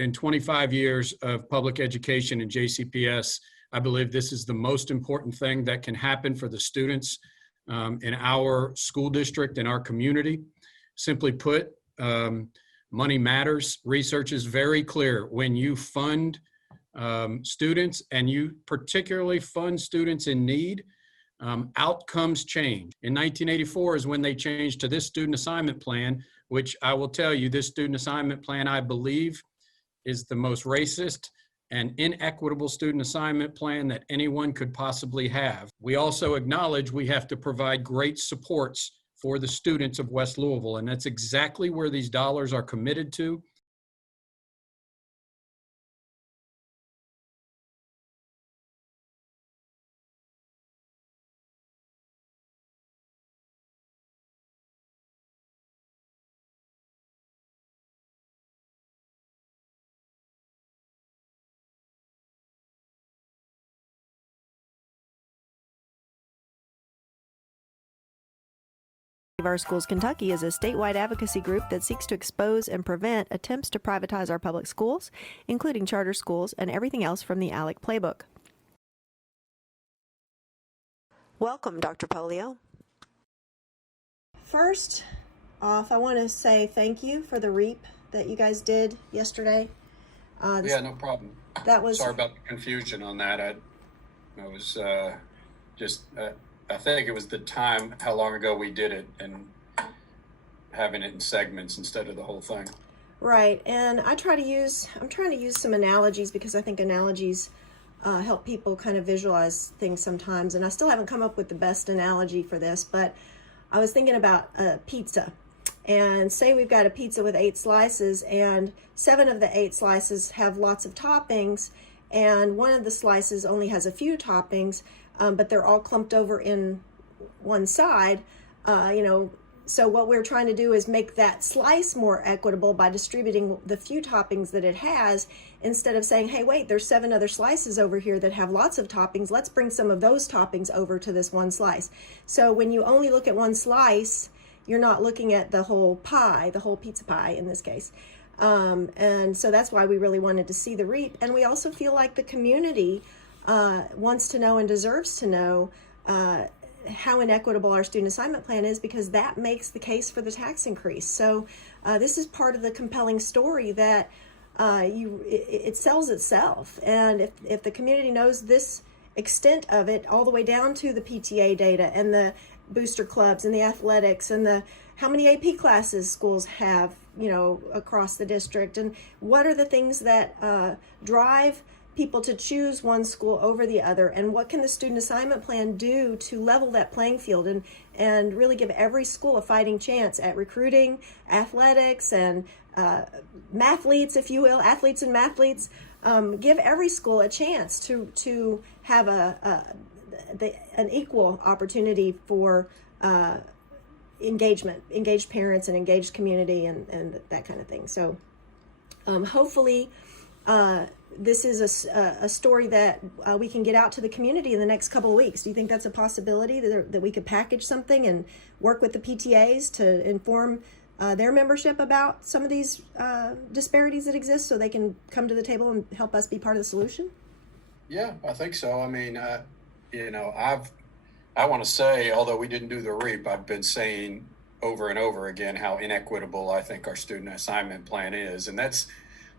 in 25 years of public education and JCPS, I believe this is the most important thing that can happen for the students in our school district, in our community. Simply put, money matters. Research is very clear. When you fund students, and you particularly fund students in need, outcomes change. In 1984 is when they changed to this student assignment plan, which I will tell you, this student assignment plan, I believe, is the most racist and inequitable student assignment plan that anyone could possibly have. We also acknowledge we have to provide great supports for the students of West Louisville, and that's exactly where these dollars are committed to. Our Schools Kentucky is a statewide advocacy group that seeks to expose and prevent attempts to privatize our public schools, including charter schools and everything else from the ALEC playbook. Welcome, Dr. Pollio. First off, I want to say thank you for the REAP that you guys did yesterday. Yeah, no problem. That was sorry about the confusion on that. I was I think it was the time, how long ago we did it, and having it in segments instead of the whole thing. Right, and I'm trying to use some analogies because I think analogies help people kind of visualize things sometimes. And I still haven't come up with the best analogy for this, but I was thinking about a pizza. And say we've got a pizza with 8 slices, and 7 of the 8 slices have lots of toppings, and one of the slices only has a few toppings, but they're all clumped over in one side. So what we're trying to do is make that slice more equitable by distributing the few toppings that it has, instead of saying, hey, wait, there's 7 other slices over here that have lots of toppings. Let's bring some of those toppings over to this one slice. So when you only look at one slice, you're not looking at the whole pie, the whole pizza pie in this case. And so that's why we really wanted to see the REAP. And we also feel like the community wants to know and deserves to know how inequitable our student assignment plan is, because that makes the case for the tax increase. So this is part of the compelling story that it sells itself. And if the community knows this extent of it, all the way down to the PTA data and the booster clubs and the athletics and the how many AP classes schools have, across the district, and what are the things that drive people to choose one school over the other, and what can the student assignment plan do to level that playing field and really give every school a fighting chance at recruiting, athletics, and mathletes, if you will, athletes and mathletes. Give every school a chance to have an equal opportunity for engaged parents and engaged community and that kind of thing. So hopefully this is a story that we can get out to the community in the next couple of weeks. Do you think that's a possibility that we could package something and work with the PTAs to inform their membership about some of these disparities that exist, so they can come to the table and help us be part of the solution? Yeah, I think so. I mean, I want to say, although we didn't do the REAP, I've been saying over and over again how inequitable I think our student assignment plan is. And that's,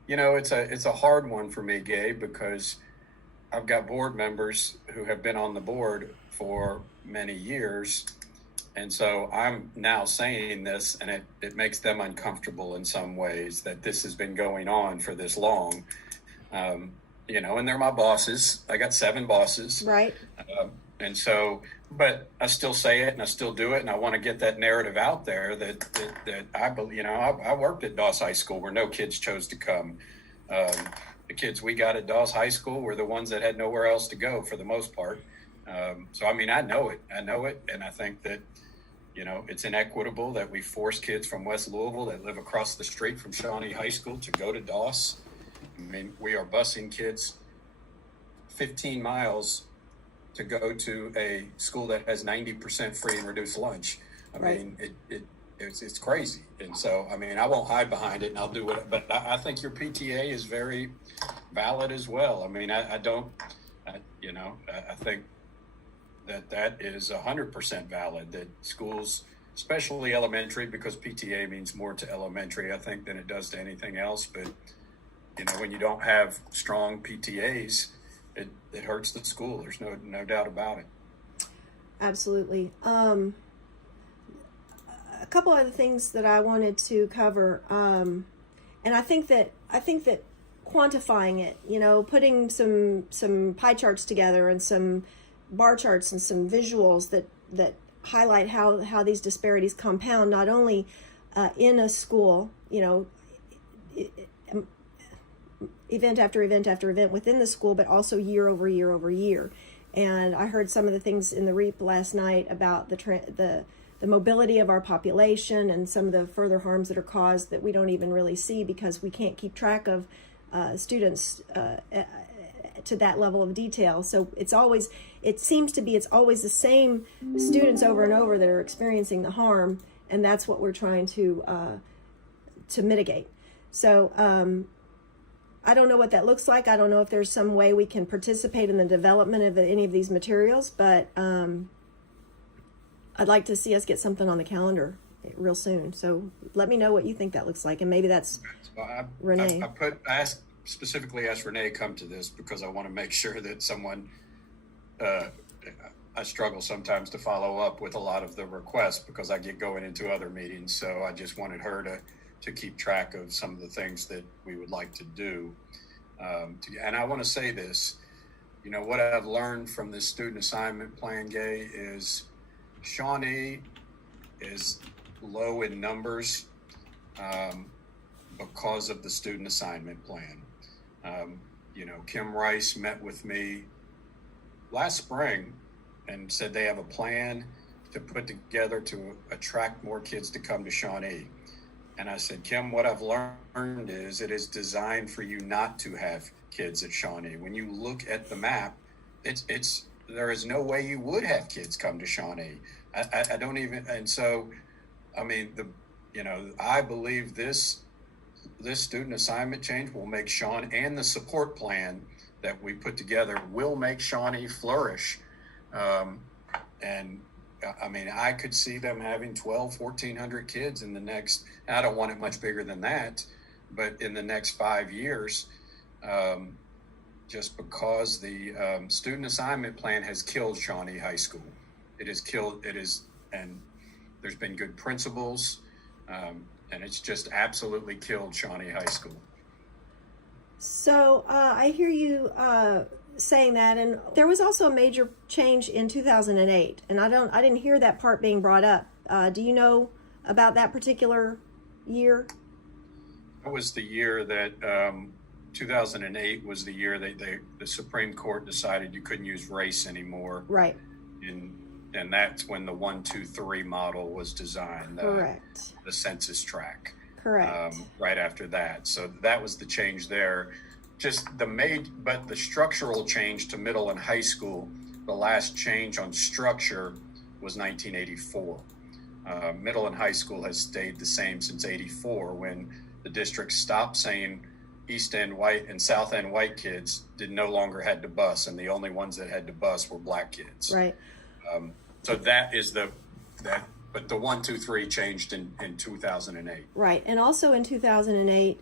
it's a hard one for me, Gabe, because I've got board members who have been on the board for many years. And so I'm now saying this, and it makes them uncomfortable in some ways that this has been going on for this long. And they're my bosses. I got 7 bosses. Right. And so, but I still say it and I still do it. And I want to get that narrative out there that I believe, I worked at Doss High School where no kids chose to come. The kids we got at Doss High School were the ones that had nowhere else to go for the most part. So, I mean, I know it. And I think that, it's inequitable that we force kids from West Louisville that live across the street from Shawnee High School to go to Doss. I mean, we are busing kids 15 miles to go to a school that has 90% free and reduced lunch. I mean, it's crazy. And so, I mean, I won't hide behind it, and I'll do it. But I think your PTA is very valid as well. I mean, I think that is 100% valid, that schools, especially elementary, because PTA means more to elementary, I think, than it does to anything else. But, when you don't have strong PTAs, it hurts the school. There's no doubt about it. Absolutely. A couple other things that I wanted to cover, and I think that quantifying it, putting some pie charts together and some bar charts and some visuals that highlight how these disparities compound, not only in a school, event after event after event within the school, but also year over year over year. And I heard some of the things in the REAP last night about the mobility of our population and some of the further harms that are caused that we don't even really see because we can't keep track of students to that level of detail. So it seems to be it's always the same students over and over that are experiencing the harm, and that's what we're trying to mitigate. So I don't know what that looks like. I don't know if there's some way we can participate in the development of any of these materials, but I'd like to see us get something on the calendar real soon. So let me know what you think that looks like, and maybe that's Renee. I specifically asked Renee to come to this because I want to make sure that someone, I struggle sometimes to follow up with a lot of the requests because I get going into other meetings. So I just wanted her to keep track of some of the things that we would like to do. And I want to say this, what I've learned from this student assignment plan, Gay, is Shawnee is low in numbers because of the student assignment plan. Kim Rice met with me last spring and said they have a plan to put together to attract more kids to come to Shawnee. And I said, Kim, what I've learned is it is designed for you not to have kids at Shawnee. When you look at the map, there is no way you would have kids come to Shawnee. I don't even, and so, I mean, I believe this student assignment change will make Shawnee, and the support plan that we put together will make Shawnee flourish. And I mean, I could see them having 1,400 kids in the next, I don't want it much bigger than that, but in the next 5 years, just because the student assignment plan has killed Shawnee High School. And there's been good principals, and it's just absolutely killed Shawnee High School. So I hear you saying that, and there was also a major change in 2008, and I didn't hear that part being brought up. Do you know about that particular year? That was the year that 2008 was the year the Supreme Court decided you couldn't use race anymore. Right. And that's when the 1, 2, 3 model was designed. Correct. The census tract. Correct. Right after that. So that was the change there. But the structural change to middle and high school, the last change on structure was 1984. Middle and high school has stayed the same since 84, when the district stopped saying East End white and South End white kids no longer had to bus, and the only ones that had to bus were black kids. Right. So that is but the 1, 2, 3 changed in 2008. Right. And also in 2008,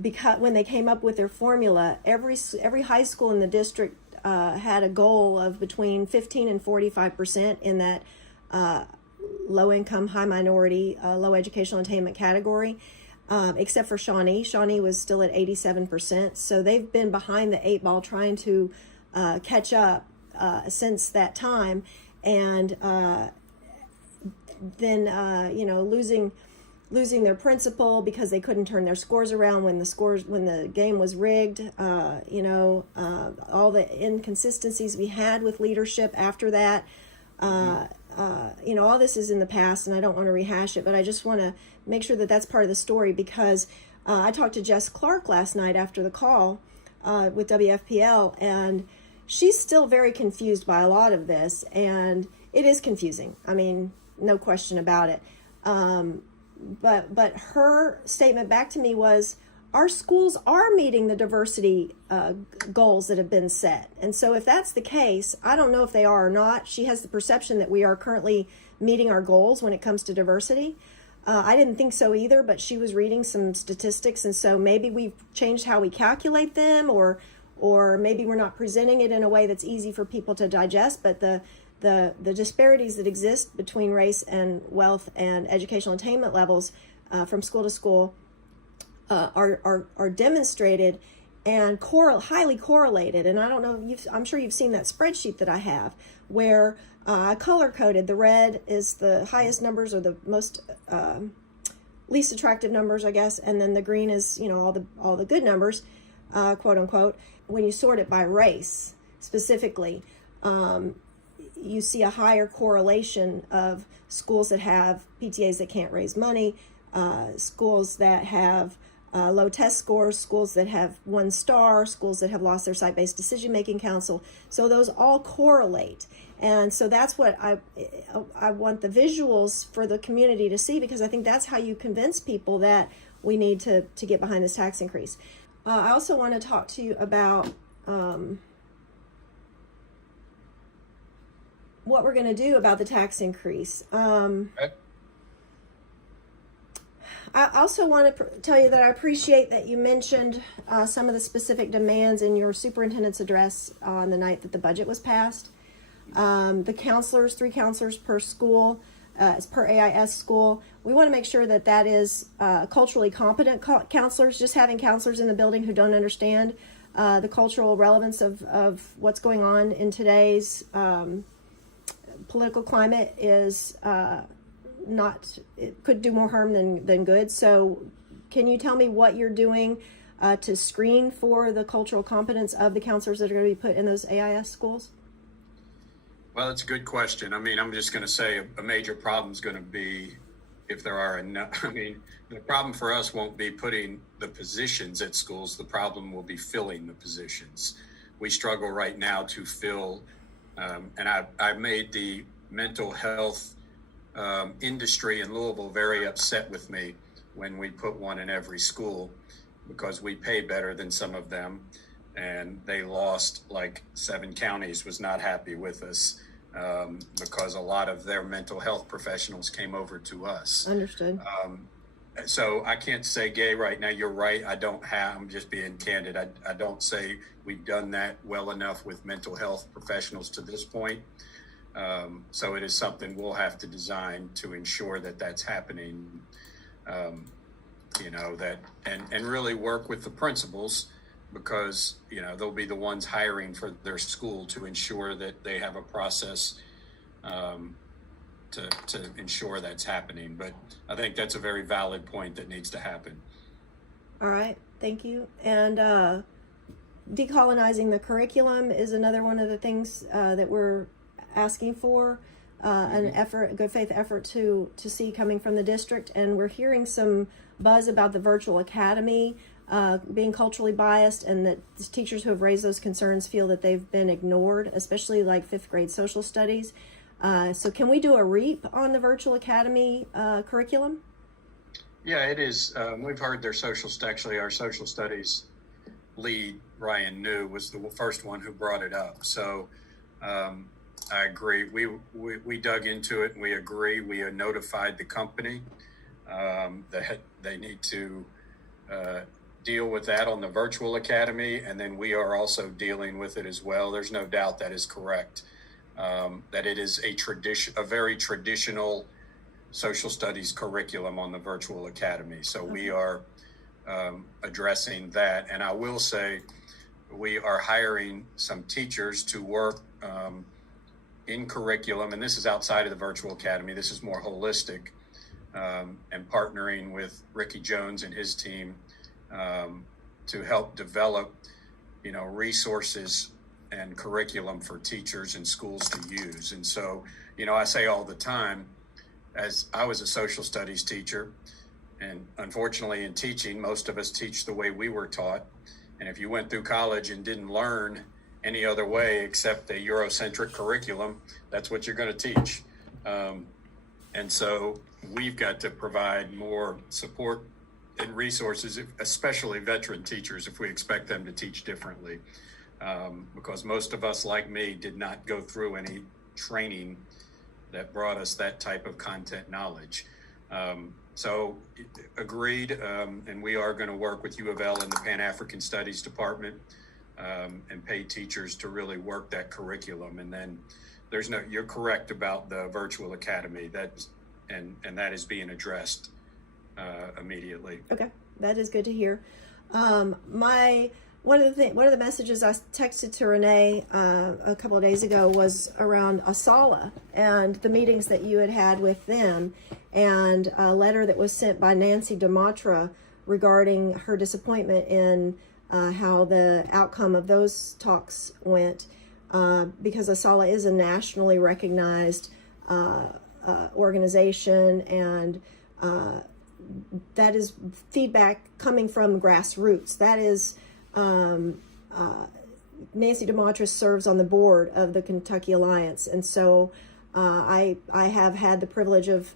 because when they came up with their formula, every high school in the district had a goal of between 15 and 45% in that low income, high minority, low educational attainment category, except for Shawnee. Shawnee was still at 87%. So they've been behind the 8 ball trying to catch up since that time. And then, losing their principal because they couldn't turn their scores around when the game was rigged, all the inconsistencies we had with leadership after that, all this is in the past, and I don't want to rehash it, but I just want to make sure that that's part of the story, because I talked to Jess Clark last night after the call with WFPL, and she's still very confused by a lot of this, and it is confusing. I mean, no question about it. But her statement back to me was, our schools are meeting the diversity goals that have been set. And so if that's the case, I don't know if they are or not. She has the perception that we are currently meeting our goals when it comes to diversity. I didn't think so either, but she was reading some statistics, and so maybe we've changed how we calculate them, or maybe we're not presenting it in a way that's easy for people to digest. But the disparities that exist between race and wealth and educational attainment levels from school to school are demonstrated and highly correlated. And I don't know, I'm sure you've seen that spreadsheet that I have, where I color-coded. The red is the highest numbers, or the most least attractive numbers, I guess, and then the green is, all the good numbers, quote unquote. When you sort it by race specifically, you see a higher correlation of schools that have PTAs that can't raise money, schools that have low test scores, schools that have 1 star, schools that have lost their site-based decision-making council. So those all correlate. And so that's what I want the visuals for the community to see, because I think that's how you convince people that we need to get behind this tax increase. I also want to talk to you about what we're going to do about the tax increase. Okay. I also want to tell you that I appreciate that you mentioned some of the specific demands in your superintendent's address on the night that the budget was passed. The counselors, 3 counselors per school, per AIS school. We want to make sure that that is culturally competent counselors. Just having counselors in the building who don't understand the cultural relevance of what's going on in today's political climate is it could do more harm than good. So can you tell me what you're doing to screen for the cultural competence of the counselors that are going to be put in those AIS schools? Well, it's a good question. I mean, I'm just going to say a major problem is going to be if there are enough. I mean, the problem for us won't be putting the positions at schools. The problem will be filling the positions. We struggle right now to fill, and I've made the mental health industry in Louisville very upset with me when we put one in every school, because we pay better than some of them, and they lost, like 7 counties was not happy with us because a lot of their mental health professionals came over to us. Understood. So I can't say gay right now. You're right. I'm just being candid. I don't say we've done that well enough with mental health professionals to this point. So it is something we'll have to design to ensure that that's happening, that and really work with the principals, because, they'll be the ones hiring for their school to ensure that they have a process to ensure that's happening. But I think that's a very valid point that needs to happen. All right. Thank you. And decolonizing the curriculum is another one of the things that we're asking for, a good faith effort to see coming from the district. And we're hearing some buzz about the virtual academy being culturally biased, and that the teachers who have raised those concerns feel that they've been ignored, especially like 5th grade social studies. So can we do a REAP on the virtual academy curriculum? Yeah, it is. We've heard their actually our social studies lead, Ryan New, was the first one who brought it up. So I agree. We dug into it and we agree. We have notified the company that they need to deal with that on the virtual academy, and then we are also dealing with it as well. There's no doubt that is correct, that it is a very traditional social studies curriculum on the virtual academy. So we are addressing that. And I will say we are hiring some teachers to work in curriculum, and this is outside of the virtual academy. This is more holistic, and partnering with Ricky Jones and his team to help develop, resources and curriculum for teachers and schools to use. And so, I say all the time, as I was a social studies teacher, and unfortunately in teaching, most of us teach the way we were taught. And if you went through college and didn't learn any other way except the Eurocentric curriculum, that's what you're going to teach. And so we've got to provide more support and resources, especially veteran teachers, if we expect them to teach differently. Because most of us, like me, did not go through any training that brought us that type of content knowledge. So agreed, and we are going to work with U of L and the Pan-African Studies Department and pay teachers to really work that curriculum. And then you're correct about the virtual academy, and that is being addressed immediately. Okay, that is good to hear. One of the messages I texted to Renee a couple of days ago was around ASALA and the meetings that you had with them, and a letter that was sent by Nancy DeMatra regarding her disappointment in how the outcome of those talks went, because ASALA is a nationally recognized organization, and that is feedback coming from grassroots. That is Nancy DeMatra serves on the board of the Kentucky Alliance, and so I have had the privilege of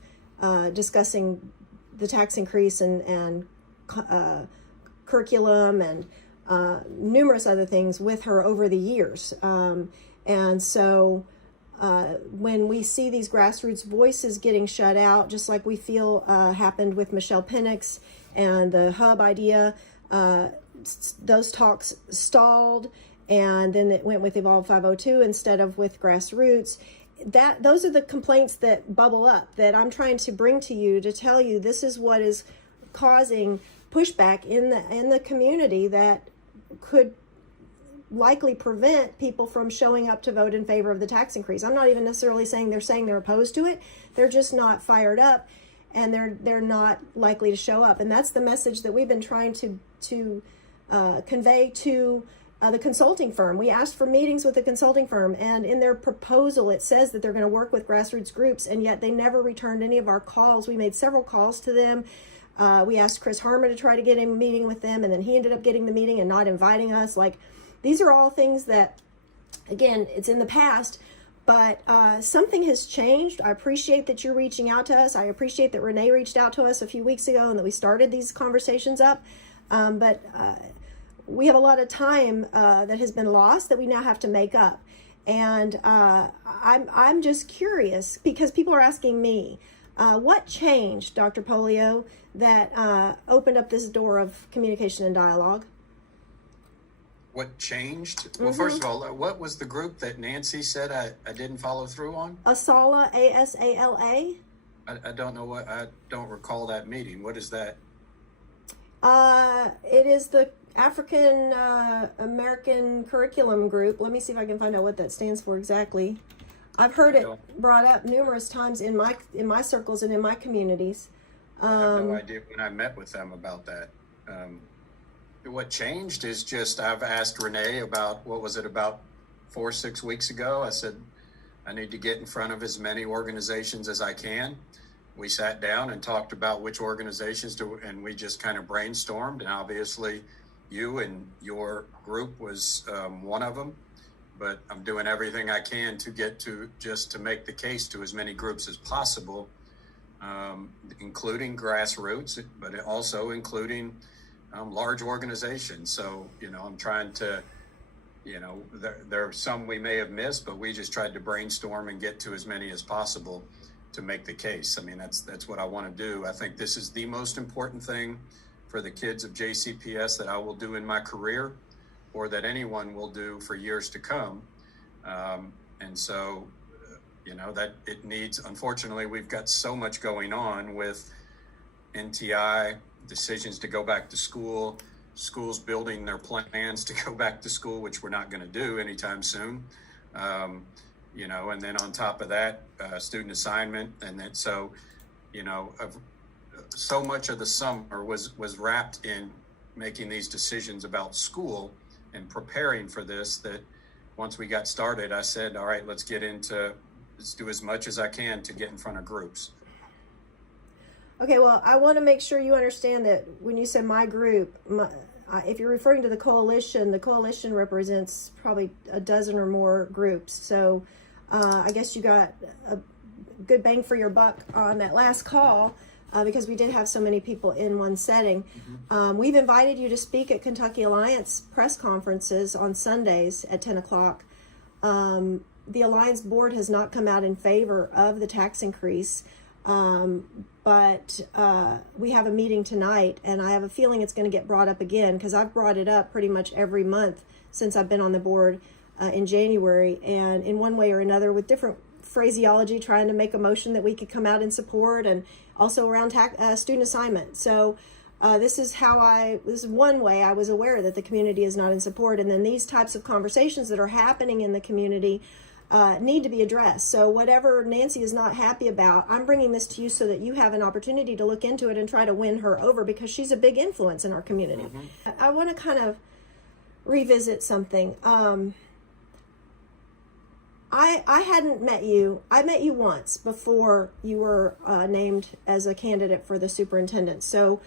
discussing the tax increase and curriculum and numerous other things with her over the years, and so when we see these grassroots voices getting shut out, just like we feel happened with Michelle Penix and the hub idea, those talks stalled, and then it went with Evolve 502 instead of with grassroots. Those are the complaints that bubble up that I'm trying to bring to you, to tell you this is what is causing pushback in the community that could likely prevent people from showing up to vote in favor of the tax increase. I'm not even necessarily saying they're opposed to it. They're just not fired up, and they're not likely to show up. And that's the message that we've been trying to convey to the consulting firm. We asked for meetings with the consulting firm, and in their proposal it says that they're going to work with grassroots groups, and yet they never returned any of our calls. We made several calls to them. We asked Chris Harmon to try to get a meeting with them, and then he ended up getting the meeting and not inviting us. Like, these are all things that, again, it's in the past, but something has changed. I appreciate that you're reaching out to us. I appreciate that Renee reached out to us a few weeks ago and that we started these conversations up. But we have a lot of time that has been lost that we now have to make up. And I'm just curious, because people are asking me, what changed, Dr. Pollio, that opened up this door of communication and dialogue? What changed? Well, first of all, what was the group that Nancy said I didn't follow through on? ASALA, ASALA. I don't know I don't recall that meeting. What is that? It is the African American Curriculum Group. Let me see if I can find out what that stands for exactly. I've heard it brought up numerous times in my circles and in my communities. I have no idea when I met with them about that. What changed is just I've asked Renee about, what was it, about 4 or 6 weeks ago? I said, I need to get in front of as many organizations as I can. We sat down and talked about which organizations and we just kind of brainstormed. And obviously you and your group was one of them. But I'm doing everything I can to get to make the case to as many groups as possible, including grassroots, but also including large organizations. So, I'm trying to, there are some we may have missed, but we just tried to brainstorm and get to as many as possible to make the case. I mean, that's what I want to do. I think this is the most important thing for the kids of JCPS that I will do in my career, or that anyone will do for years to come. And so, that it needs, unfortunately, we've got so much going on with NTI, decisions to go back to school, schools building their plans to go back to school, which we're not going to do anytime soon. And then on top of that, student assignment. And then, so much of the summer was wrapped in making these decisions about school and preparing for this, that once we got started, I said, all right, let's do as much as I can to get in front of groups. Okay, well, I want to make sure you understand that when you said my group, if you're referring to the coalition represents probably a dozen or more groups. So I guess you got good bang for your buck on that last call. Because we did have so many people in one setting. We've invited you to speak at Kentucky Alliance press conferences on Sundays at 10 o'clock. The Alliance board has not come out in favor of the tax increase, but we have a meeting tonight, and I have a feeling it's going to get brought up again, because I've brought it up pretty much every month since I've been on the board in January, and in one way or another with different phraseology, trying to make a motion that we could come out and support, and also around student assignment. So this is one way I was aware that the community is not in support. And then these types of conversations that are happening in the community need to be addressed. So whatever Nancy is not happy about, I'm bringing this to you so that you have an opportunity to look into it and try to win her over, because she's a big influence in our community. I want to kind of revisit something. I hadn't met you. I met you once before you were named as a candidate for the superintendent. So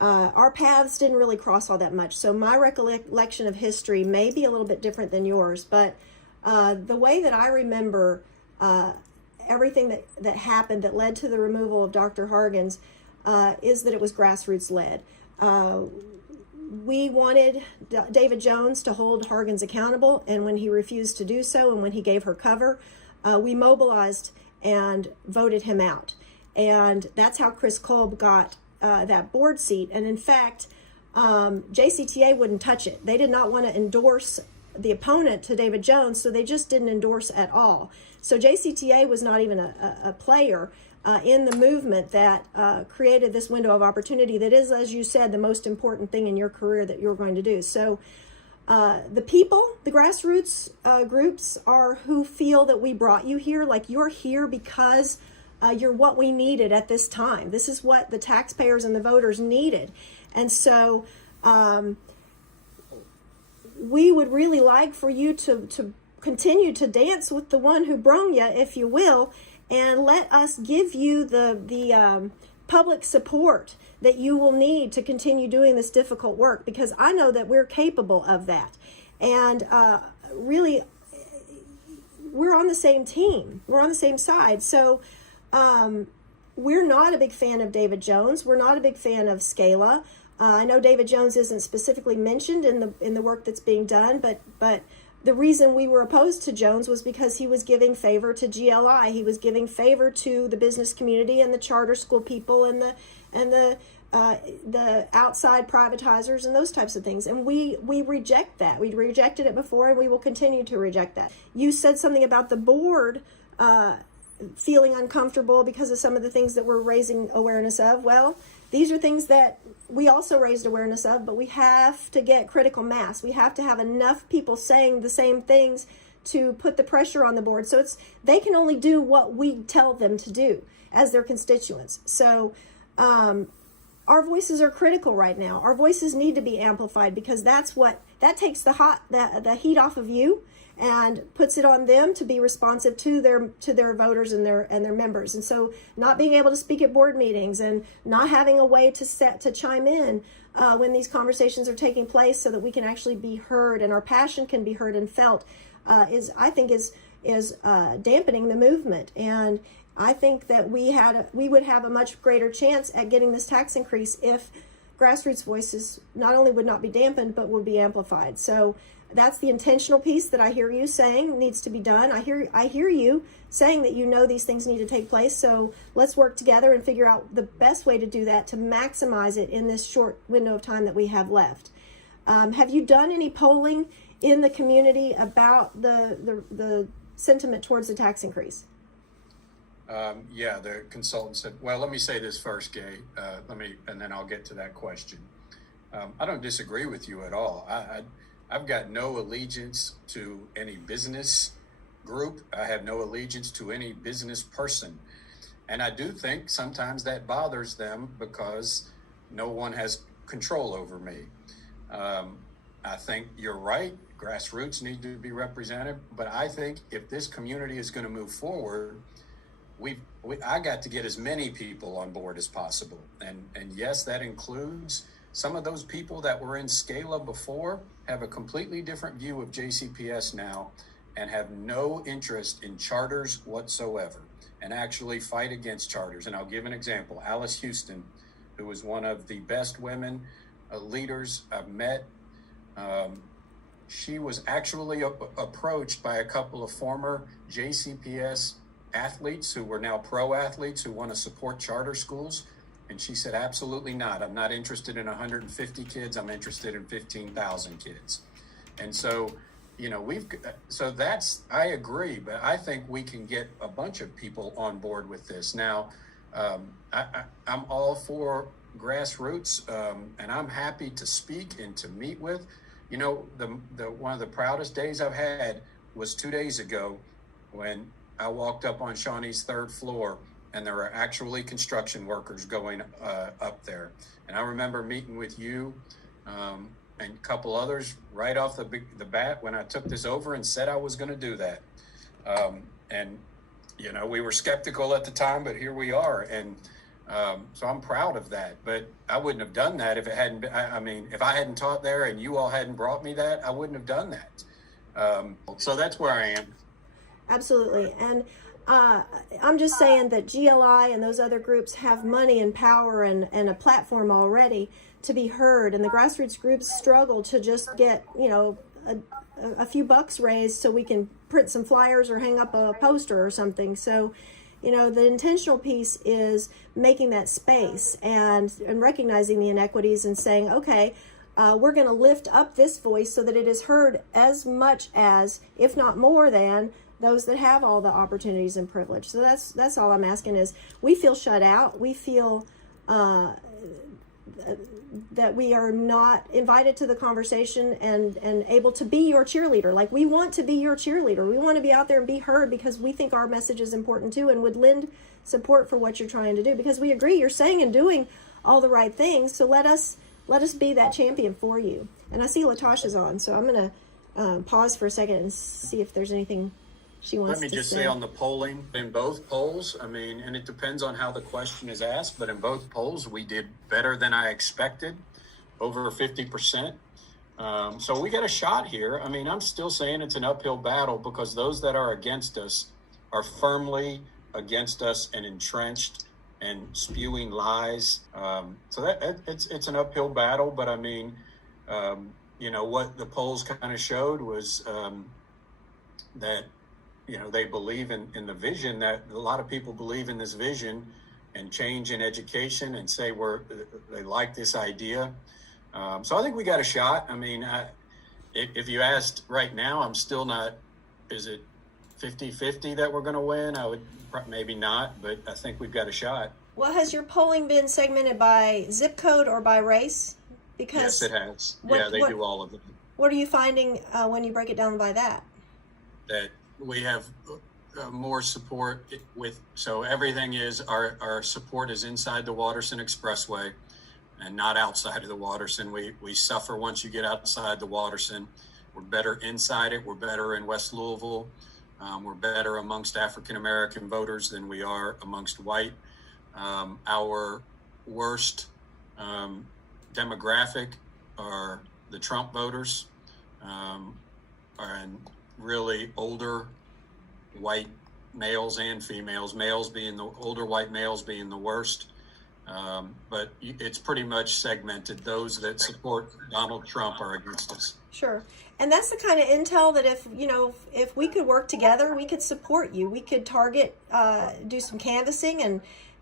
our paths didn't really cross all that much. So my recollection of history may be a little bit different than yours. But the way that I remember everything that happened that led to the removal of Dr. Hargens is that it was grassroots led. We wanted David Jones to hold Hargens accountable, and when he refused to do so, and when he gave her cover, we mobilized and voted him out. And that's how Chris Kolb got that board seat. And in fact, JCTA wouldn't touch it. They did not want to endorse the opponent to David Jones, so they just didn't endorse at all. So JCTA was not even a player in the movement that created this window of opportunity that is, as you said, the most important thing in your career that you're going to do. So the people, the grassroots groups are who feel that we brought you here. Like, you're here because you're what we needed at this time. This is what the taxpayers and the voters needed. And so we would really like for you to continue to dance with the one who brung you, if you will, and let us give you the public support that you will need to continue doing this difficult work, because I know that we're capable of that. And really, we're on the same team. We're on the same side. So we're not a big fan of David Jones. We're not a big fan of Scala. I know David Jones isn't specifically mentioned in the work that's being done, but the reason we were opposed to Jones was because he was giving favor to GLI. He was giving favor to the business community and the charter school people and the outside privatizers and those types of things. And we reject that. We rejected it before, and we will continue to reject that. You said something about the board feeling uncomfortable because of some of the things that we're raising awareness of. Well, these are things that we also raised awareness of, but we have to get critical mass. We have to have enough people saying the same things to put the pressure on the board. So they can only do what we tell them to do as their constituents. So our voices are critical right now. Our voices need to be amplified, because that takes the heat off of you and puts it on them to be responsive to their voters and their members. And so not being able to speak at board meetings and not having a way to chime in when these conversations are taking place, so that we can actually be heard and our passion can be heard and felt, is dampening the movement. And I think that we would have a much greater chance at getting this tax increase if grassroots voices not only would not be dampened, but would be amplified. So that's the intentional piece that I hear you saying needs to be done. I hear you saying that you know these things need to take place. So let's work together and figure out the best way to do that, to maximize it in this short window of time that we have left. Have you done any polling in the community about the sentiment towards the tax increase? Yeah, the consultant said, well, let me say this first, Gay, and then I'll get to that question. I don't disagree with you at all. I've got no allegiance to any business group. I have no allegiance to any business person. And I do think sometimes that bothers them because no one has control over me. I think you're right. Grassroots need to be represented. But I think if this community is going to move forward, I got to get as many people on board as possible. And yes, that includes some of those people that were in Scala before have a completely different view of JCPS now and have no interest in charters whatsoever. and actually fight against charters. And I'll give an example. Alice Houston, who was one of the best women leaders I've met, she was actually approached by a couple of former JCPS athletes who were now pro athletes who want to support charter schools. And she said, absolutely not. I'm not interested in 150 kids. I'm interested in 15,000 kids. And so, you know, I agree, but I think we can get a bunch of people on board with this. Now, I'm all for grassroots, and I'm happy to speak and to meet with. You know, the one of the proudest days I've had was 2 days ago when I walked up on Shawnee's third floor and there were actually construction workers going up there. And I remember meeting with you and a couple others right off the bat when I took this over and said I was going to do that. And, you know, we were skeptical at the time, but here we are. And so I'm proud of that, but I wouldn't have done that if it hadn't been, I mean, if I hadn't taught there and you all hadn't brought me that, I wouldn't have done that. So that's where I am. Absolutely. And I'm just saying that GLI and those other groups have money and power and a platform already to be heard. And the grassroots groups struggle to just get, you know, a few bucks raised so we can print some flyers or hang up a poster or something. So, you know, the intentional piece is making that space and recognizing the inequities and saying, okay, we're going to lift up this voice so that it is heard as much as, if not more than, those that have all the opportunities and privilege. So that's all I'm asking is we feel shut out. We feel that we are not invited to the conversation and able to be your cheerleader. Like, we want to be your cheerleader. We want to be out there and be heard because we think our message is important too and would lend support for what you're trying to do, because we agree you're saying and doing all the right things. So let us be that champion for you. And I see Latasha's on, so I'm going to pause for a second and see if there's anything she wants to say. Let me just say on the polling, in both polls, I mean, and it depends on how the question is asked, but in both polls, we did better than I expected, over 50%. So we got a shot here. I mean, I'm still saying it's an uphill battle because those that are against us are firmly against us and entrenched and spewing lies. So that it's an uphill battle, but I mean, you know, what the polls kind of showed was that, you know, they believe in the vision, that a lot of people believe in this vision and change in education and say they like this idea. So I think we got a shot. I mean, if you asked right now, I'm still not, is it 50-50 that we're going to win? I would maybe not, but I think we've got a shot. Well, has your polling been segmented by zip code or by race? Because yes, it has. They do all of it. What are you finding when you break it down by that? That we have more support so everything is, our support is inside the Watterson Expressway and not outside of the Watterson. We suffer once you get outside the Watterson. We're better inside it. We're better in West Louisville. We're better amongst African-American voters than we are amongst white. Our worst demographic are the Trump voters, and really older white males and females, older white males being the worst. But it's pretty much segmented. Those that support Donald Trump are against us. Sure. And that's the kind of intel that if we could work together, we could support you. We could target, do some canvassing.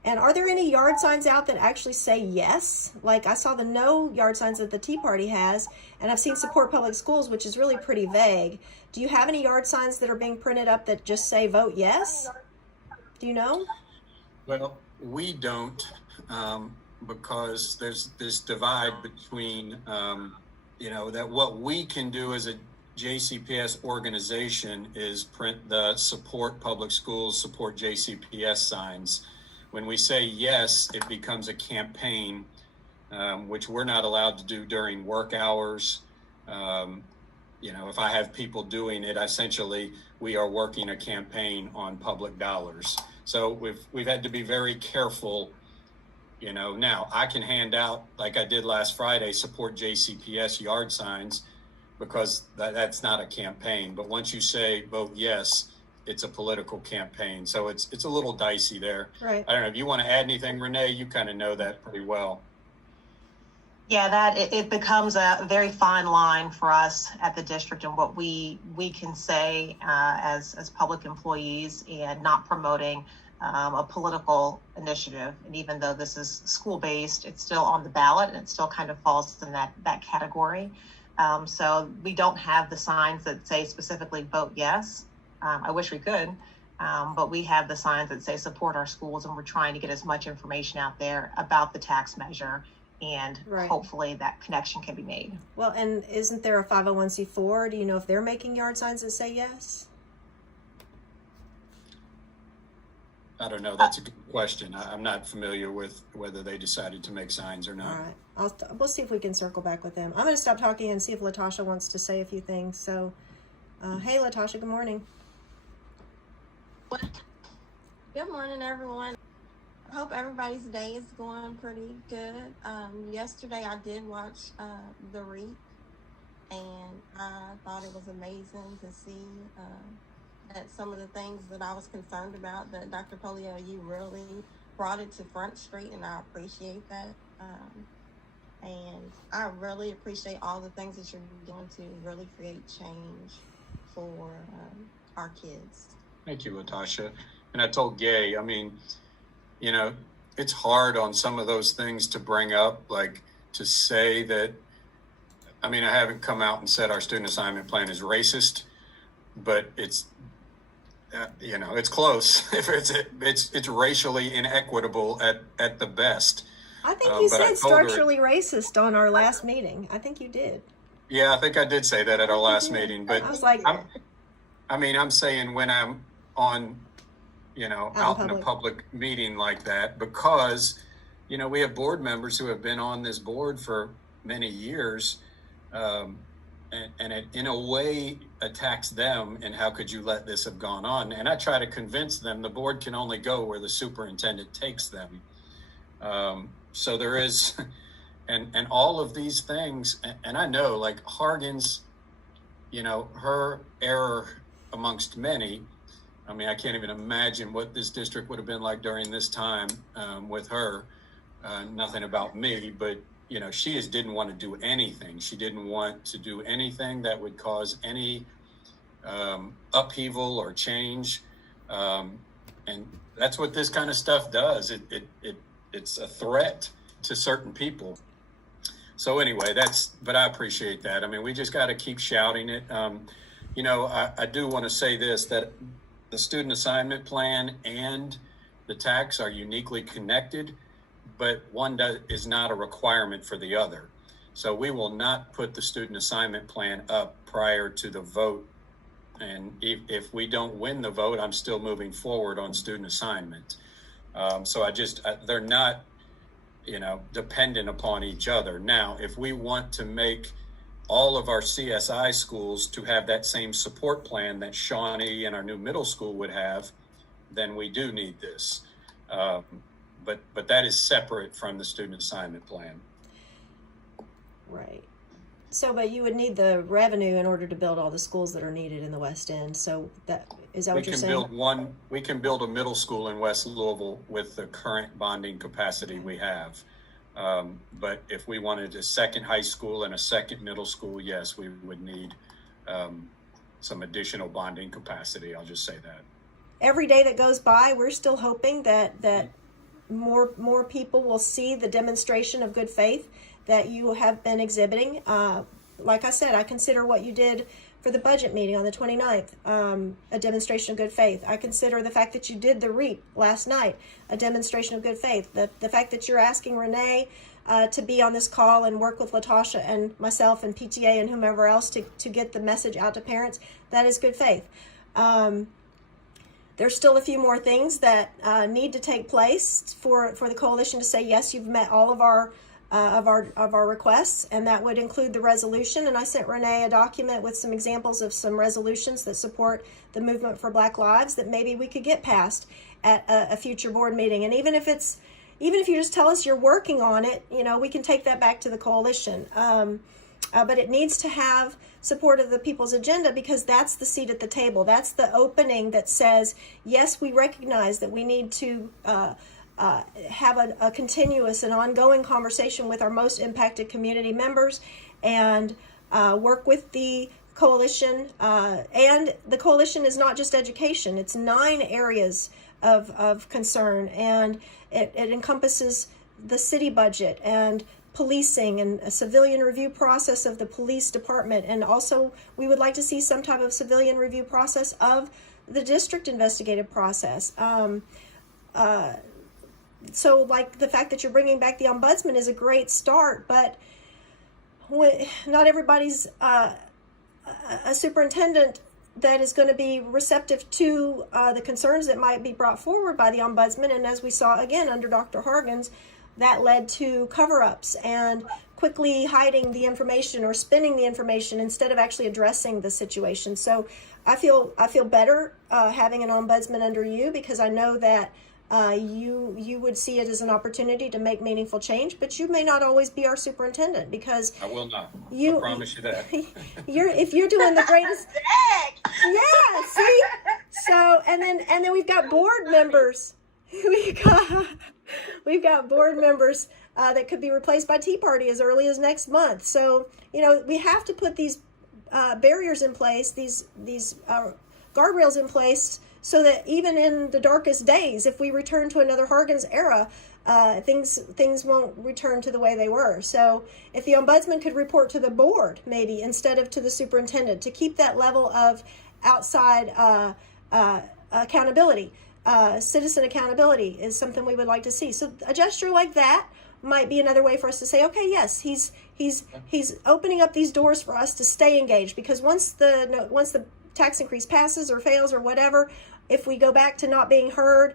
And are there any yard signs out that actually say yes? Like, I saw the no yard signs that the Tea Party has, and I've seen support public schools, which is really pretty vague. Do you have any yard signs that are being printed up that just say vote yes? Do you know? Well, we don't, because there's this divide between, that what we can do as a JCPS organization is print the support public schools, support JCPS signs. When we say yes, it becomes a campaign, which we're not allowed to do during work hours. If I have people doing it, essentially we are working a campaign on public dollars. So we've had to be very careful. Now I can hand out, like I did last Friday, support JCPS yard signs, because that's not a campaign. But once you say vote yes, it's a political campaign. So it's a little dicey there. Right. I don't know if you want to add anything, Renee. You kind of know that pretty well. Yeah, it becomes a very fine line for us at the district and what we can say as public employees, and not promoting a political initiative. And even though this is school based, it's still on the ballot and it still kind of falls in that category. So we don't have the signs that say specifically vote yes. I wish we could, but we have the signs that say support our schools, and we're trying to get as much information out there about the tax measure. And Right. hopefully that connection can be made. Well, and isn't there a 501c4? Do you know if they're making yard signs that say yes? I don't know. That's a good question. I'm not familiar with whether they decided to make signs or All not. right. We'll see if we can circle back with them. I'm going to stop talking and see if Latasha wants to say a few things. So, hey, Latasha, good morning. Good morning, everyone. I hope everybody's day is going pretty good. Yesterday I did watch the REAP, and I thought it was amazing to see that some of the things that I was concerned about, that Dr. Pollio, you really brought it to Front Street, and I appreciate that. And I really appreciate all the things that you're doing to really create change for our kids. Thank you, Latasha. And I told Gay, I mean, you know, it's hard on some of those things to bring up, like to say that, I mean, I haven't come out and said our student assignment plan is racist, but it's, you know, it's close. If it's racially inequitable at the best. I think you But I said told her- structurally racist on our last meeting. I think you did. Yeah, I think I did say that at our last meeting, but I was like, I'm saying when I'm on, you know, Out in out in a public meeting like that, because, you know, we have board members who have been on this board for many years, and it in a way attacks them, and how could you let this have gone on? And I try to convince them the board can only go where the superintendent takes them. So there is, and all of these things, and I know, like Hargan's, you know, her error amongst many. I mean, I can't even imagine what this district would have been like during this time with her. Nothing about me, but, you know, she just didn't want to do anything. She didn't want to do anything that would cause any upheaval or change. And that's what this kind of stuff does. It's a threat to certain people. So anyway, but I appreciate that. I mean, we just got to keep shouting it. You know, I do want to say this, that the student assignment plan and the tax are uniquely connected, but one is not a requirement for the other. So we will not put the student assignment plan up prior to the vote. And if we don't win the vote, I'm still moving forward on student assignment. So they're not, you know, dependent upon each other. Now, if we want to make all of our CSI schools to have that same support plan that Shawnee and our new middle school would have, then we do need this. But that is separate from the student assignment plan. right. So, but you would need the revenue in order to build all the schools that are needed in the West End. So is that what you're saying? We can build a middle school in West Louisville with the current bonding capacity we have. But if we wanted a second high school and a second middle school, yes, we would need some additional bonding capacity. I'll just say that. Every day that goes by, we're still hoping that more people will see the demonstration of good faith that you have been exhibiting. Like I said, I consider what you did for the budget meeting on the 29th a demonstration of good faith. I consider the fact that you did the REAP last night a demonstration of good faith. The fact that you're asking Renee to be on this call and work with Latasha and myself and PTA and whomever else to get the message out to parents, that is good faith. There's still a few more things that need to take place for the coalition to say, yes, you've met all of our requests, and that would include the resolution. And I sent Renee a document with some examples of some resolutions that support the movement for Black Lives that maybe we could get passed at a future board meeting. And even if you just tell us you're working on it, you know, we can take that back to the coalition. but it needs to have support of the people's agenda, because that's the seat at the table. That's the opening that says, yes, we recognize that we need to have a continuous and ongoing conversation with our most impacted community members, and work with the coalition. And the coalition is not just education. It's 9 areas of concern, and it encompasses the city budget and policing and a civilian review process of the police department. And also we would like to see some type of civilian review process of the district investigative process. So like the fact that you're bringing back the ombudsman is a great start, but not everybody's a superintendent that is going to be receptive to the concerns that might be brought forward by the ombudsman. And as we saw again under Dr. Hargens, that led to cover-ups and quickly hiding the information or spinning the information instead of actually addressing the situation. So I feel better having an ombudsman under you, because I know that you would see it as an opportunity to make meaningful change, but you may not always be our superintendent, because I will not. I promise you that. if you're doing the greatest. Yeah, see? So and then we've got board members. We've got board members that could be replaced by Tea Party as early as next month. So, we have to put these barriers in place, these guardrails in place, so that even in the darkest days, if we return to another Hargens era, things won't return to the way they were. So if the ombudsman could report to the board, maybe, instead of to the superintendent, to keep that level of outside accountability. Citizen accountability is something we would like to see. So a gesture like that might be another way for us to say, okay, yes, he's opening up these doors for us to stay engaged, because once the tax increase passes or fails or whatever, if we go back to not being heard,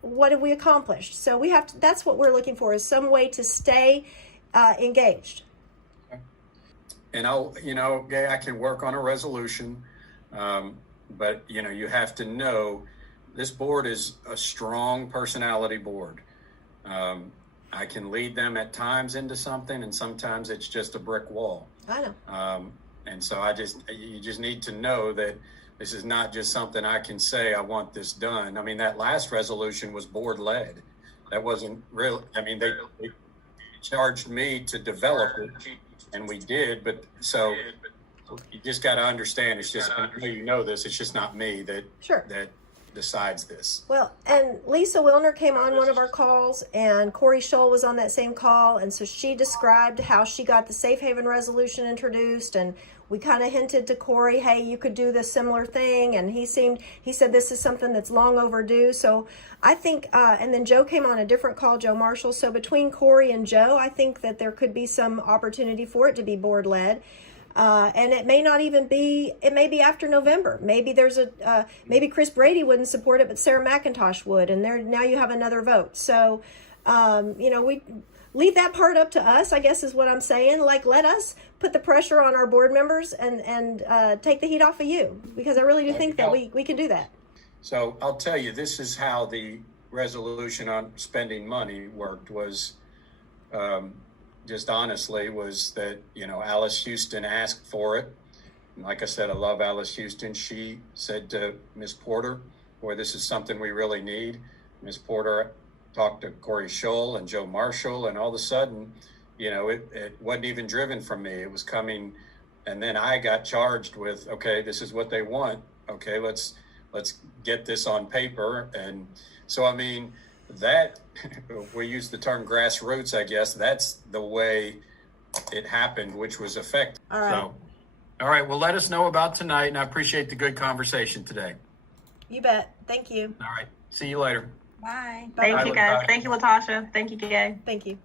what have we accomplished? So we have to, that's what we're looking for, is some way to stay engaged. And Gay, I can work on a resolution. But, you have to know this board is a strong personality board. I can lead them at times into something, and sometimes it's just a brick wall. I know. And so you just need to know that this is not just something I can say, I want this done. I mean, that last resolution was board led. That wasn't really, they charged me to develop it, and we did, but so you just got to understand, it's just, this, it's just not me that decides this. Well, and Lisa Wilner came on one of our calls, and Corey Scholl was on that same call, and so she described how she got the Safe Haven resolution introduced, and we kind of hinted to Corey, hey, you could do this similar thing, and he said this is something that's long overdue. So I think, and then Joe came on a different call, Joe Marshall. So between Corey and Joe, I think that there could be some opportunity for it to be board led. And it may not even be, it may be after November. Maybe there's maybe Chris Brady wouldn't support it, but Sarah McIntosh would. And now you have another vote. So, we leave that part up to us, I guess is what I'm saying. Like, let us put the pressure on our board members and take the heat off of you, because I really do think that we can do that. So I'll tell you, this is how the resolution on spending money worked was, just honestly, was that, Alice Houston asked for it. And like I said, I love Alice Houston. She said to Ms. Porter, boy, this is something we really need. Ms. Porter talked to Corey Scholl and Joe Marshall, and all of a sudden, it wasn't even driven from me. It was coming, and then I got charged with, okay, this is what they want. Okay, let's get this on paper. And so, that, we use the term grassroots, I guess. That's the way it happened, which was effective. All right. So, all right. Well, let us know about tonight, and I appreciate the good conversation today. You bet. Thank you. All right. See you later. Bye. Thank you, guys. Thank you, Latasha. Thank you, Gay. Thank you.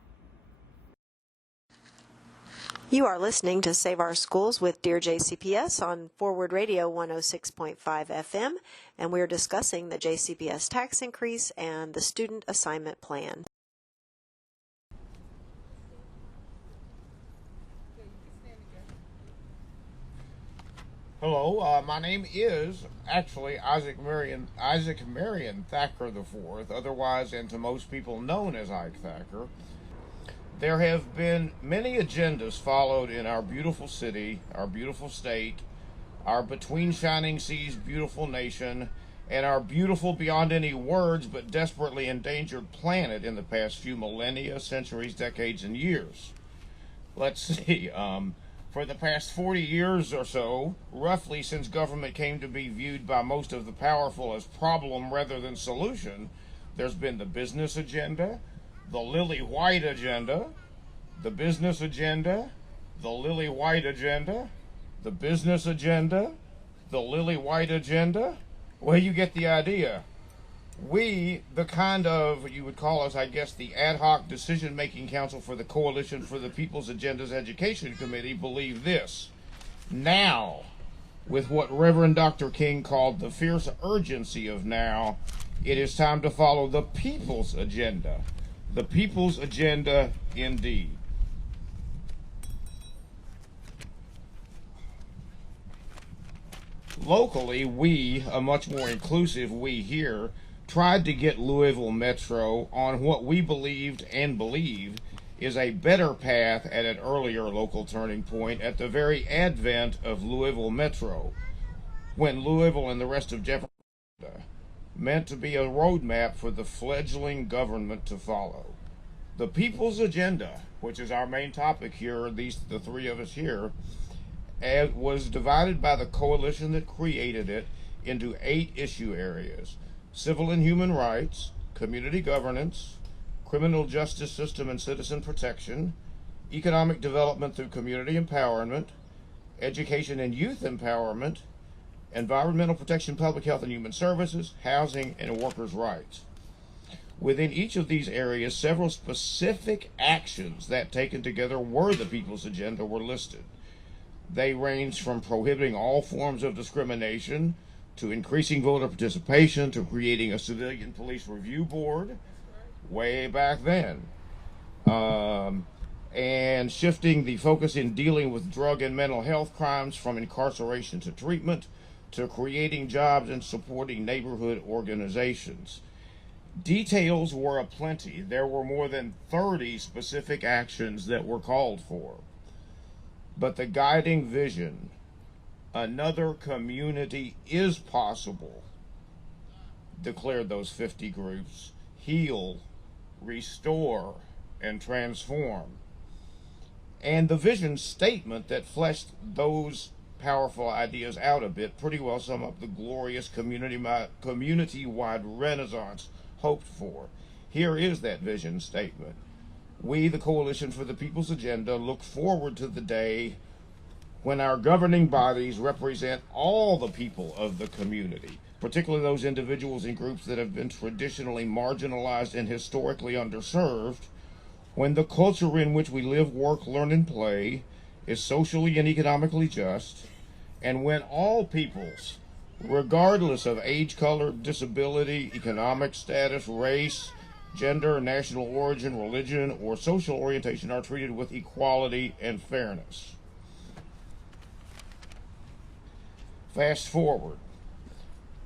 You are listening to Save Our Schools with Dear JCPS on Forward Radio 106.5 FM, and we're discussing the JCPS tax increase and the student assignment plan. Hello, my name is actually Isaac Marion Thacker IV, otherwise and to most people known as Ike Thacker. There have been many agendas followed in our beautiful city, our beautiful state, our between shining seas beautiful nation, and our beautiful beyond any words but desperately endangered planet in the past few millennia, centuries, decades, and years. Let's see, for the past 40 years or so, roughly since government came to be viewed by most of the powerful as problem rather than solution, there's been the business agenda, the lily white agenda, the business agenda, the lily white agenda, the business agenda, the lily white agenda. Well, you get the idea. We, the kind of, you would call us, I guess, the ad hoc decision-making council for the Coalition for the People's Agenda's Education Committee, believe this. Now, with what Reverend Dr. King called the fierce urgency of now, it is time to follow the people's agenda. The people's agenda, indeed. Locally, we, a much more inclusive we here, tried to get Louisville Metro on what we believed and believe is a better path at an earlier local turning point at the very advent of Louisville Metro, when Louisville and the rest of Jefferson meant to be a roadmap for the fledgling government to follow. The people's agenda, which is our main topic here, the three of us here, was divided by the coalition that created it into 8 issue areas: civil and human rights, community governance, criminal justice system and citizen protection, economic development through community empowerment, education and youth empowerment, environmental protection, public health and human services, housing, and workers' rights. Within each of these areas, several specific actions that, taken together, were the people's agenda were listed. They range from prohibiting all forms of discrimination, to increasing voter participation, to creating a civilian police review board, way back then, and shifting the focus in dealing with drug and mental health crimes from incarceration to treatment, to creating jobs and supporting neighborhood organizations. Details were aplenty. There were more than 30 specific actions that were called for. But the guiding vision, another community is possible, declared those 50 groups: heal, restore, and transform. And the vision statement that fleshed those powerful ideas out a bit pretty well sum up the glorious community-wide renaissance hoped for. Here is that vision statement. We, the Coalition for the People's Agenda, look forward to the day when our governing bodies represent all the people of the community, particularly those individuals and groups that have been traditionally marginalized and historically underserved, when the culture in which we live, work, learn, and play is socially and economically just, and when all peoples, regardless of age, color, disability, economic status, race, gender, national origin, religion, or social orientation, are treated with equality and fairness. Fast forward.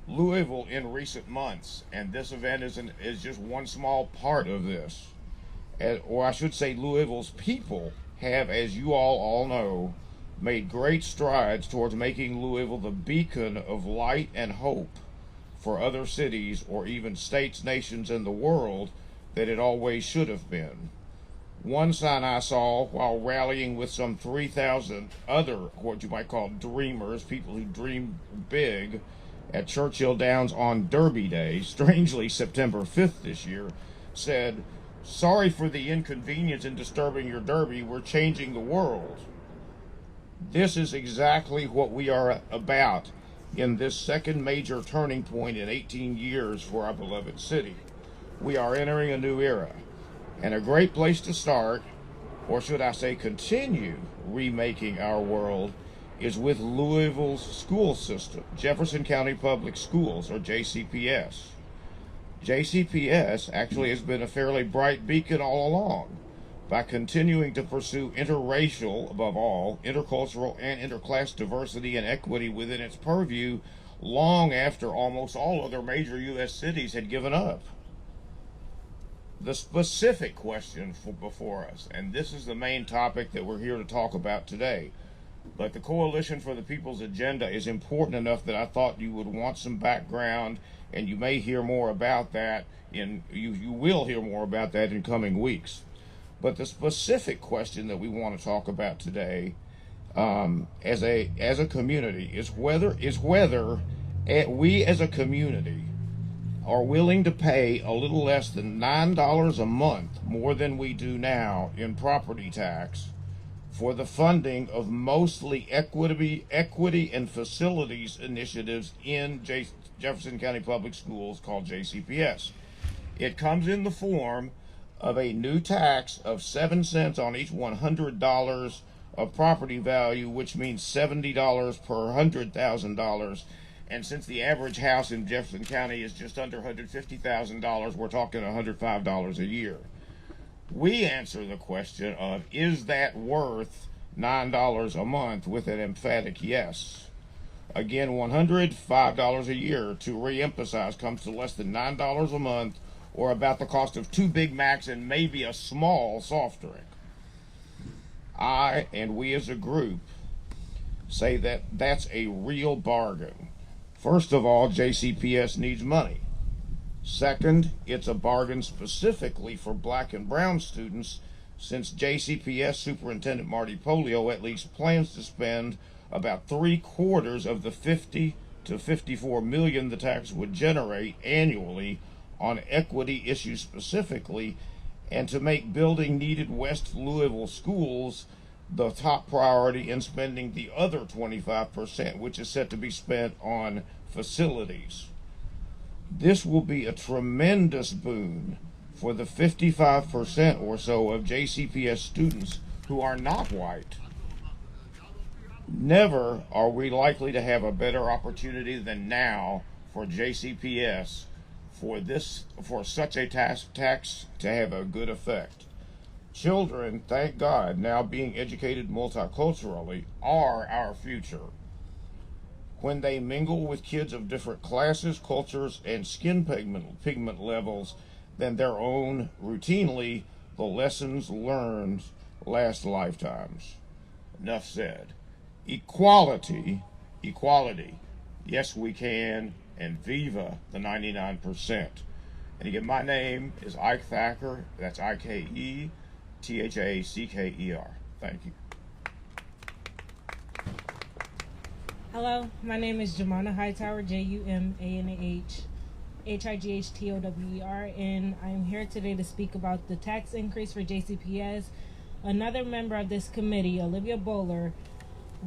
Louisville in recent months, and this event is just one small part of this, or I should say Louisville's people have, as you all know, made great strides towards making Louisville the beacon of light and hope for other cities or even states, nations, and the world that it always should have been. One sign I saw while rallying with some 3,000 other, what you might call dreamers, people who dream big, at Churchill Downs on Derby Day, strangely September 5th this year, said, "Sorry for the inconvenience in disturbing your derby, we're changing the world." This is exactly what we are about in this second major turning point in 18 years for our beloved city. We are entering a new era, and a great place to start, or should I say continue remaking our world, is with Louisville's school system, Jefferson County Public Schools, or JCPS. JCPS actually has been a fairly bright beacon all along by continuing to pursue interracial, above all, intercultural and interclass diversity and equity within its purview long after almost all other major U.S. cities had given up. the specific question before us, and this is the main topic that we're here to talk about today. But the Coalition for the People's Agenda is important enough that I thought you would want some background, and you may hear more about that you will hear more about that in coming weeks. But the specific question that we want to talk about today, as a community, is whether we as a community are willing to pay a little less than $9 a month more than we do now in property tax for the funding of mostly equity and facilities initiatives in Jefferson County Public Schools called JCPS. It comes in the form of a new tax of 7 cents on each $100 of property value, which means $70 per $100,000. And since the average house in Jefferson County is just under $150,000, we're talking $105 a year. We answer the question of, is that worth $9 a month, with an emphatic yes. Again, $105 a year, to re-emphasize, comes to less than $9 a month, or about the cost of 2 Big Macs and maybe a small soft drink. I, and we as a group, say that that's a real bargain. First of all, JCPS needs money. Second, it's a bargain specifically for black and brown students, since JCPS Superintendent Marty Pollio at least plans to spend about 3/4 of the $50 to $54 million the tax would generate annually on equity issues specifically, and to make building needed West Louisville schools the top priority in spending the other 25%, which is set to be spent on facilities. This will be a tremendous boon for the 55% or so of JCPS students who are not white. Never are we likely to have a better opportunity than now for JCPS for such a tax to have a good effect. Children, thank God, now being educated multiculturally, are our future. When they mingle with kids of different classes, cultures, and skin pigment levels than their own, routinely, the lessons learned last lifetimes. Enough said. Equality, yes we can, and viva the 99%. And again, my name is Ike Thacker. That's IKETHACKER. Thank you. Hello, my name is Jumana Hightower, JUMANAH HIGHTOWER, and I'm here today to speak about the tax increase for JCPS. Another member of this committee, Olivia Bowler,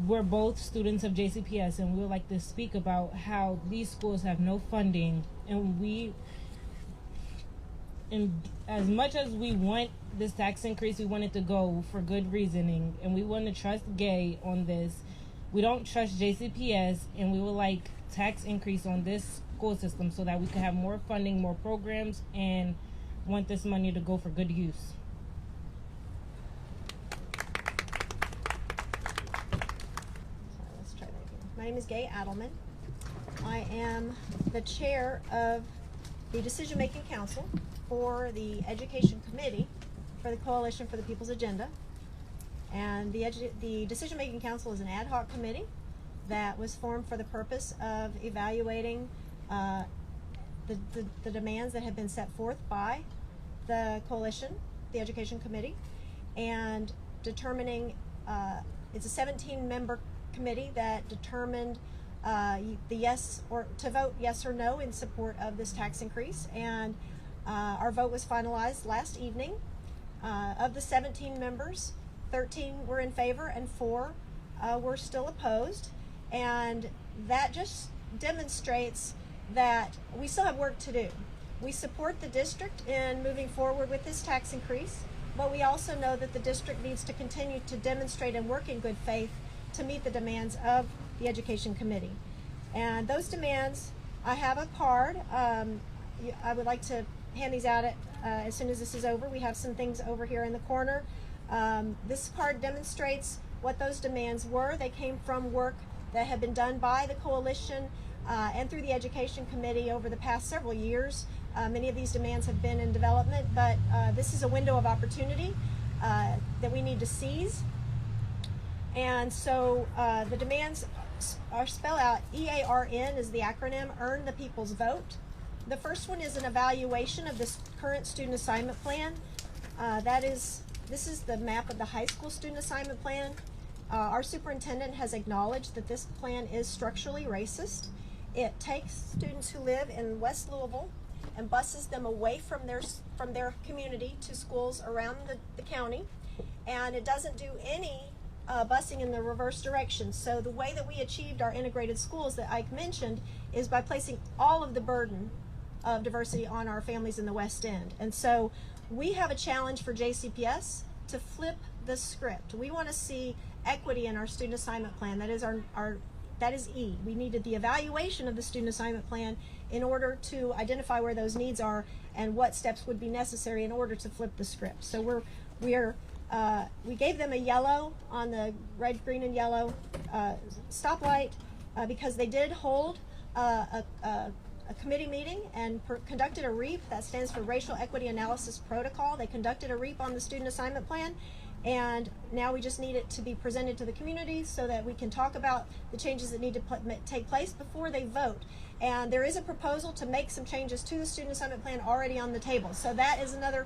we're both students of JCPS, and we would like to speak about how these schools have no funding, and as much as we want this tax increase, we want it to go for good reasoning, and we want to trust Gay on this. We don't trust JCPS, and we would like tax increase on this school system so that we can have more funding, more programs, and want this money to go for good use. Let's try that again. My name is Gay Adelman. I am the chair of the Decision-Making Council for the Education Committee for the Coalition for the People's Agenda. And the Decision-Making Council is an ad hoc committee that was formed for the purpose of evaluating the demands that have been set forth by the Coalition, the Education Committee, and determining, it's a 17-member committee that determined the yes, or to vote yes or no in support of this tax increase. And our vote was finalized last evening. Of the 17 members, 13 were in favor and 4 were still opposed. And that just demonstrates that we still have work to do. We support the district in moving forward with this tax increase, but we also know that the district needs to continue to demonstrate and work in good faith to meet the demands of the Education Committee. And those demands, I have a card. I would like to hand these out as soon as this is over. We have some things over here in the corner. This card demonstrates what those demands were. They came from work that had been done by the Coalition and through the Education Committee over the past several years Many of these demands have been in development, but this is a window of opportunity that we need to seize. And so the demands are spelled out. EARN is the acronym, Earn the People's Vote. The first one is an evaluation of this current student assignment plan. This is the map of the high school student assignment plan. Our superintendent has acknowledged that this plan is structurally racist. It takes students who live in West Louisville and buses them away from their community to schools around the county, and it doesn't do any busing in the reverse direction. So the way that we achieved our integrated schools that Ike mentioned is by placing all of the burden of diversity on our families in the West End. And so we have a challenge for JCPS to flip the script. We want to see equity in our student assignment plan. That is that is E. We needed the evaluation of the student assignment plan in order to identify where those needs are and what steps would be necessary in order to flip the script. So we gave them a yellow on the red, green, and yellow stoplight because they did hold a committee meeting and conducted a REAP. That stands for Racial Equity Analysis Protocol. They conducted a REAP on the student assignment plan, and now we just need it to be presented to the community so that we can talk about the changes that need to take place before they vote. And there is a proposal to make some changes to the student assignment plan already on the table. So that is another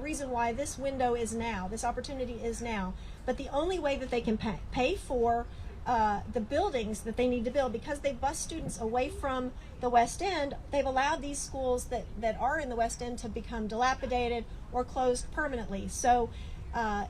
reason why this window is now, this opportunity is now. But the only way that they can pay for the buildings that they need to build, because they bus students away from the West End, they've allowed these schools that are in the West End to become dilapidated or closed permanently. So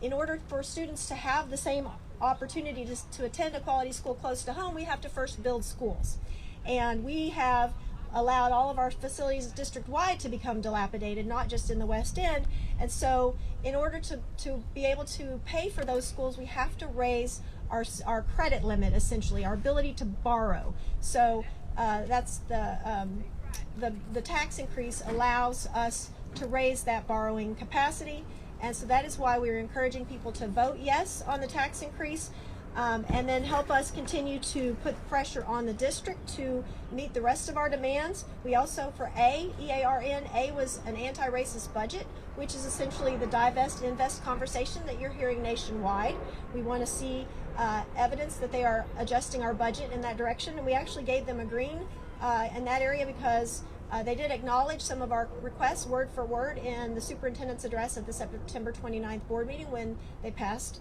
in order for students to have the same opportunity to attend a quality school close to home, we have to first build schools. And we have allowed all of our facilities district-wide to become dilapidated, not just in the West End. And so in order to be able to pay for those schools, we have to raise our credit limit, essentially, our ability to borrow. So that's the tax increase allows us to raise that borrowing capacity. And so that is why we're encouraging people to vote yes on the tax increase, and then help us continue to put pressure on the district to meet the rest of our demands. We also, for EARN, A was an anti-racist budget, which is essentially the divest invest conversation that you're hearing nationwide. We want to see evidence that they are adjusting our budget in that direction, and we actually gave them a green in that area because they did acknowledge some of our requests word for word in the superintendent's address at the September 29th board meeting when they passed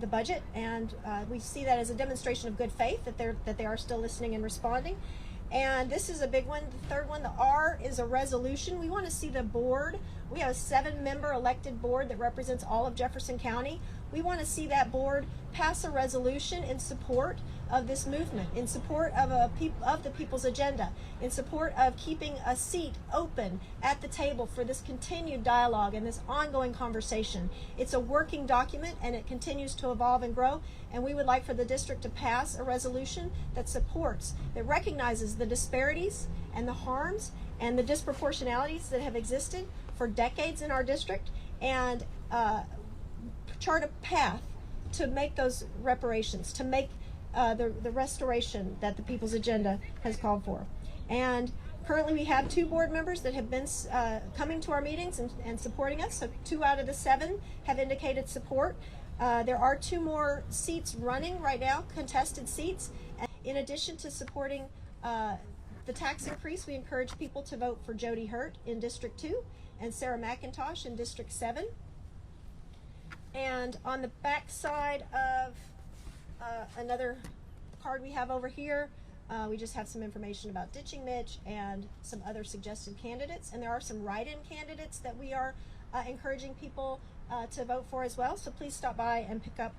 the budget, and we see that as a demonstration of good faith that they are still listening and responding. And this is a big one. The third one, the R, is a resolution. We want to see the board. We have a 7-member elected board that represents all of Jefferson County. We want to see that board pass a resolution in support of this movement, in support of the people's agenda, in support of keeping a seat open at the table for this continued dialogue and this ongoing conversation. It's a working document and it continues to evolve and grow, and we would like for the district to pass a resolution that supports, that recognizes the disparities and the harms and the disproportionalities that have existed for decades in our district, and chart a path to make those reparations, to make the restoration that the people's agenda has called for. And currently we have 2 board members that have been coming to our meetings and supporting us. So 2 out of the 7 have indicated support. There are 2 more seats running right now, contested seats. And in addition to supporting the tax increase, we encourage people to vote for Jody Hurt in District 2 and Sarah McIntosh in District 7. And on the back side of another card we have over here, we just have some information about ditching Mitch and some other suggested candidates. And there are some write-in candidates that we are encouraging people to vote for as well. So please stop by and pick up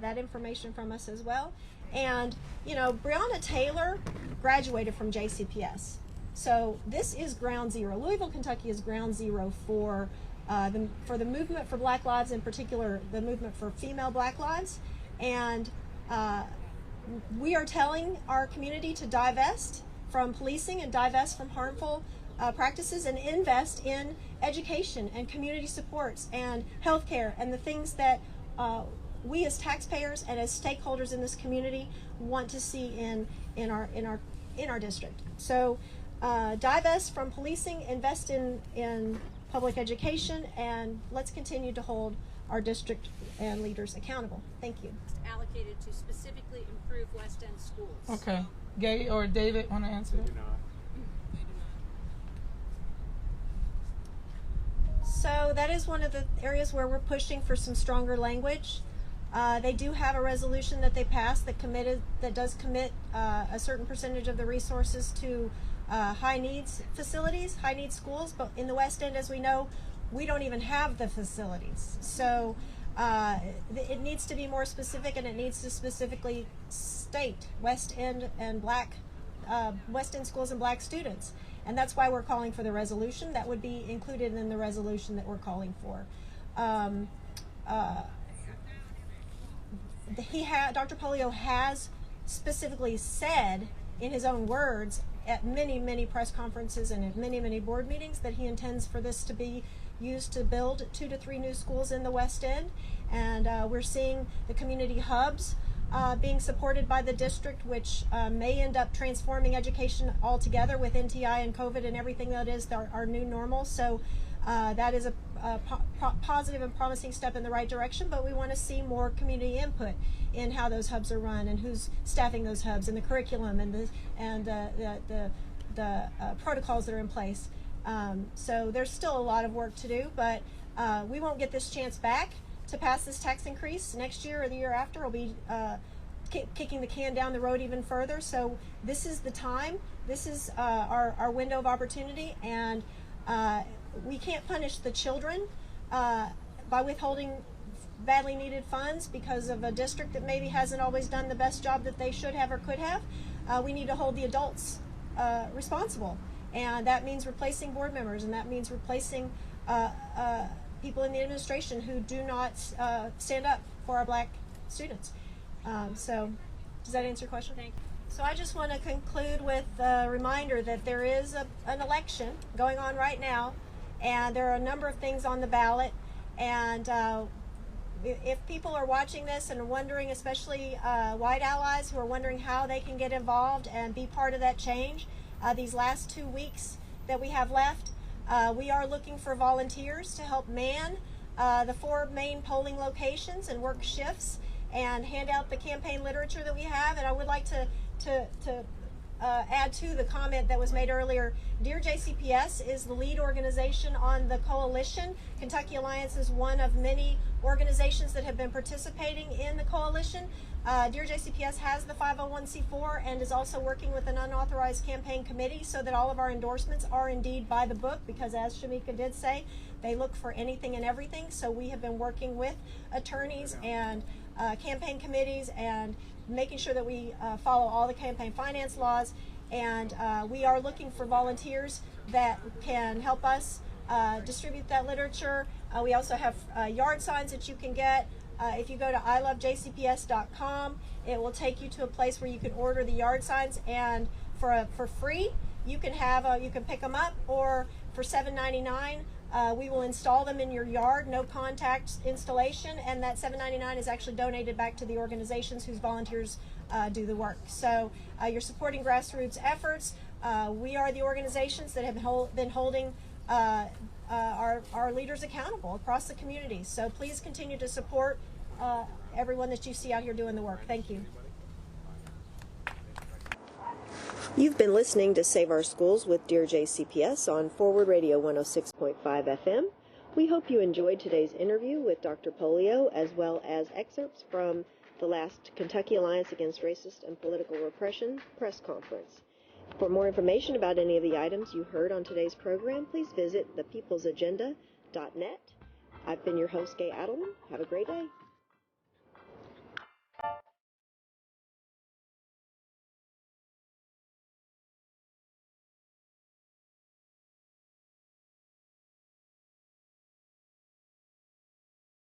that information from us as well. And, you know, Breonna Taylor graduated from JCPS. So this is ground zero. Louisville, Kentucky is ground zero for the movement for Black lives, in particular the movement for female Black lives. And we are telling our community to divest from policing and divest from harmful practices and invest in education and community supports and healthcare and the things that we as taxpayers and as stakeholders in this community want to see in our district. So divest from policing, invest in public education, and let's continue to hold our district and leaders accountable. Thank you. Allocated to specifically improve West End schools. Okay. Gay or David want to answer? So that is one of the areas where we're pushing for some stronger language. They do have a resolution that they passed that does commit a certain percentage of the resources to high needs facilities, high needs schools. But in the West End, as we know, we don't even have the facilities. So it needs to be more specific, and it needs to specifically state West End and West End schools and black students. And that's why we're calling for the resolution. That would be included in the resolution that we're calling for. Dr. Pollio has specifically said in his own words at many press conferences and at many board meetings that he intends for this to be used to build 2 to 3 new schools in the West End. And we're seeing the community hubs being supported by the district, which may end up transforming education altogether with NTI and COVID and everything that is our new normal. So that is a positive and promising step in the right direction, but we want to see more community input in how those hubs are run and who's staffing those hubs and the curriculum and the protocols that are in place. So there's still a lot of work to do, but we won't get this chance back to pass this tax increase next year or the year after. We'll be kicking the can down the road even further. So this is the time. This is our window of opportunity, and we can't punish the children by withholding badly needed funds because of a district that maybe hasn't always done the best job that they should have or could have. We need to hold the adults responsible, and that means replacing board members, and that means replacing people in the administration who do not stand up for our black students. So does that answer your question? Thank you. So I just want to conclude with a reminder that there is an election going on right now, and there are a number of things on the ballot. And if people are watching this and are wondering, especially white allies who are wondering how they can get involved and be part of that change, these last 2 weeks that we have left, we are looking for volunteers to help man the 4 main polling locations and work shifts and hand out the campaign literature that we have. And I would like to add to the comment that was made earlier. Dear JCPS is the lead organization on the coalition. Kentucky Alliance is one of many organizations that have been participating in the coalition. Dear JCPS has the 501c4 and is also working with an unauthorized campaign committee so that all of our endorsements are indeed by the book, because as Shamika did say, they look for anything and everything. So we have been working with attorneys and campaign committees and making sure that we follow all the campaign finance laws, and we are looking for volunteers that can help us distribute that literature. We also have yard signs that you can get. If you go to ilovejcps.com, it will take you to a place where you can order the yard signs, and for free you can pick them up, or for $7.99 we will install them in your yard, no contact installation, and that $7.99 is actually donated back to the organizations whose volunteers do the work. So you're supporting grassroots efforts. We are the organizations that have been holding our leaders accountable across the community. So please continue to support everyone that you see out here doing the work. Thank you. You've been listening to Save Our Schools with Dear JCPS on Forward Radio 106.5 FM. We hope you enjoyed today's interview with Dr. Pollio, as well as excerpts from the last Kentucky Alliance Against Racist and Political Repression press conference. For more information about any of the items you heard on today's program, please visit thepeoplesagenda.net. I've been your host, Gay Adelman. Have a great day.